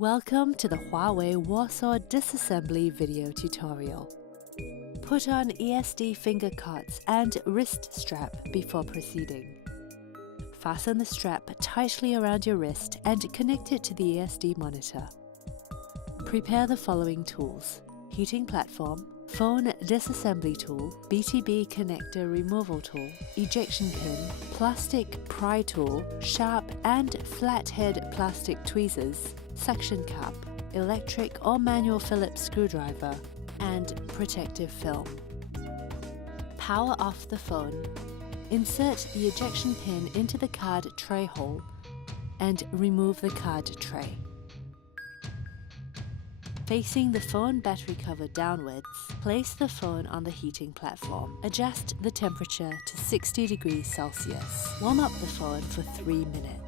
Welcome to the Huawei Warsaw disassembly video tutorial. Put on ESD finger cards and wrist strap before proceeding. Fasten the strap tightly around your wrist and connect it to the ESD monitor. Prepare the following tools: heating platform, phone disassembly tool, BTB connector removal tool, ejection pin, plastic pry tool, sharp and flathead plastic tweezers, suction cup, electric or manual Phillips screwdriver, and protective film. Power off the phone. Insert the ejection pin into the card tray hole and remove the card tray. Facing the phone battery cover downwards, place the phone on the heating platform. Adjust the temperature to 60 degrees Celsius. Warm up the phone for 3 minutes.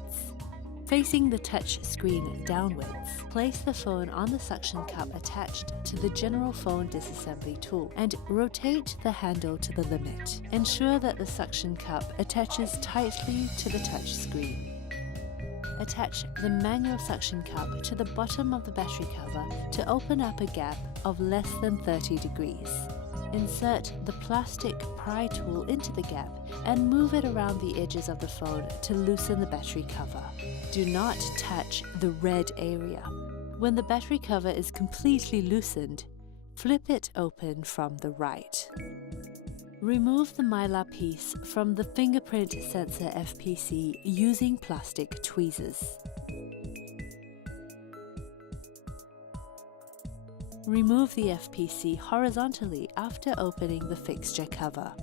Facing the touch screen downwards, place the phone on the suction cup attached to the general phone disassembly tool and rotate the handle to the limit. Ensure that the suction cup attaches tightly to the touch screen. Attach the manual suction cup to the bottom of the battery cover to open up a gap of less than 30 degrees. Insert the plastic pry tool into the gap and move it around the edges of the phone to loosen the battery cover. Do not touch the red area. When the battery cover is completely loosened, flip it open from the right. Remove the mylar piece from the fingerprint sensor FPC using plastic tweezers. Remove the FPC horizontally after opening the fixture cover.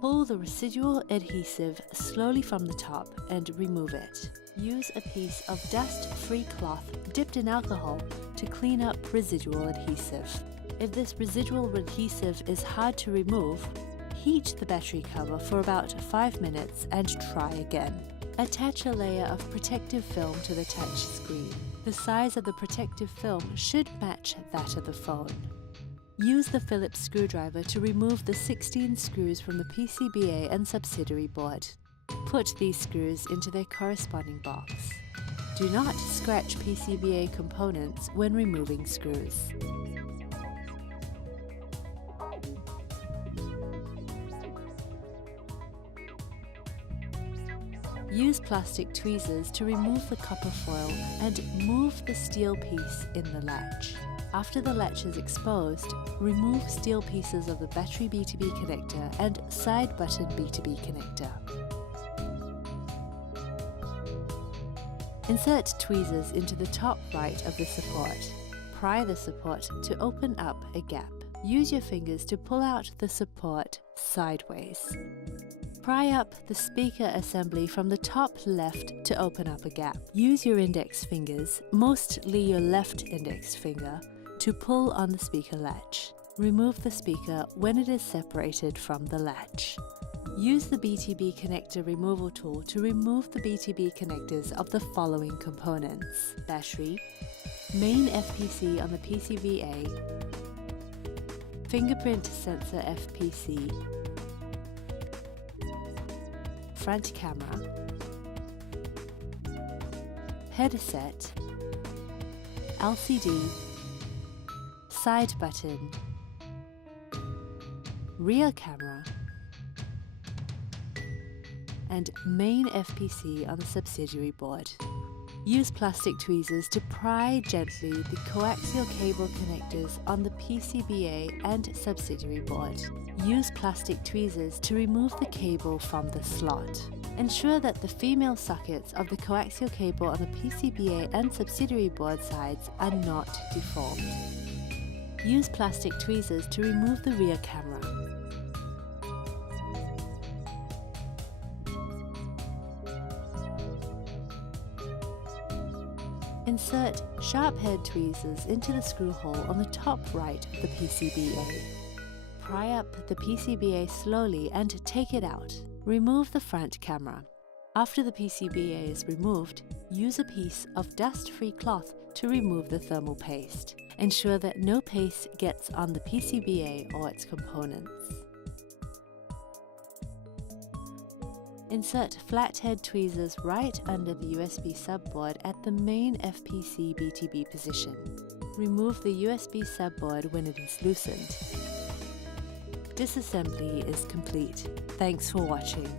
Pull the residual adhesive slowly from the top and remove it. Use a piece of dust-free cloth dipped in alcohol to clean up residual adhesive. If this residual adhesive is hard to remove, heat the battery cover for about 5 minutes and try again. Attach a layer of protective film to the touch screen. The size of the protective film should match that of the phone. Use the Phillips screwdriver to remove the 16 screws from the PCBA and subsidiary board. Put these screws into their corresponding box. Do not scratch PCBA components when removing screws. Use plastic tweezers to remove the copper foil and move the steel piece in the latch. After the latch is exposed, remove steel pieces of the battery BTB connector and side button BTB connector. Insert tweezers into the top right of the support. Pry the support to open up a gap. Use your fingers to pull out the support sideways. Pry up the speaker assembly from the top left to open up a gap. Use your index fingers, mostly your left index finger, to pull on the speaker latch. Remove the speaker when it is separated from the latch. Use the BTB connector removal tool to remove the BTB connectors of the following components: battery, main FPC on the PCBA, fingerprint sensor FPC, front camera, headset, LCD, side button, rear camera, and main FPC on the subsidiary board. Use plastic tweezers to pry gently the coaxial cable connectors on the PCBA and subsidiary board. Use plastic tweezers to remove the cable from the slot. Ensure that the female sockets of the coaxial cable on the PCBA and subsidiary board sides are not deformed. Use plastic tweezers to remove the rear camera. Insert sharp head tweezers into the screw hole on the top right of the PCBA. Pry up the PCBA slowly and take it out. Remove the front camera. After the PCBA is removed, use a piece of dust-free cloth to remove the thermal paste. Ensure that no paste gets on the PCBA or its components. Insert flathead tweezers right under the USB subboard at the main FPC BTB position. Remove the USB subboard when it is loosened. Disassembly is complete. Thanks for watching.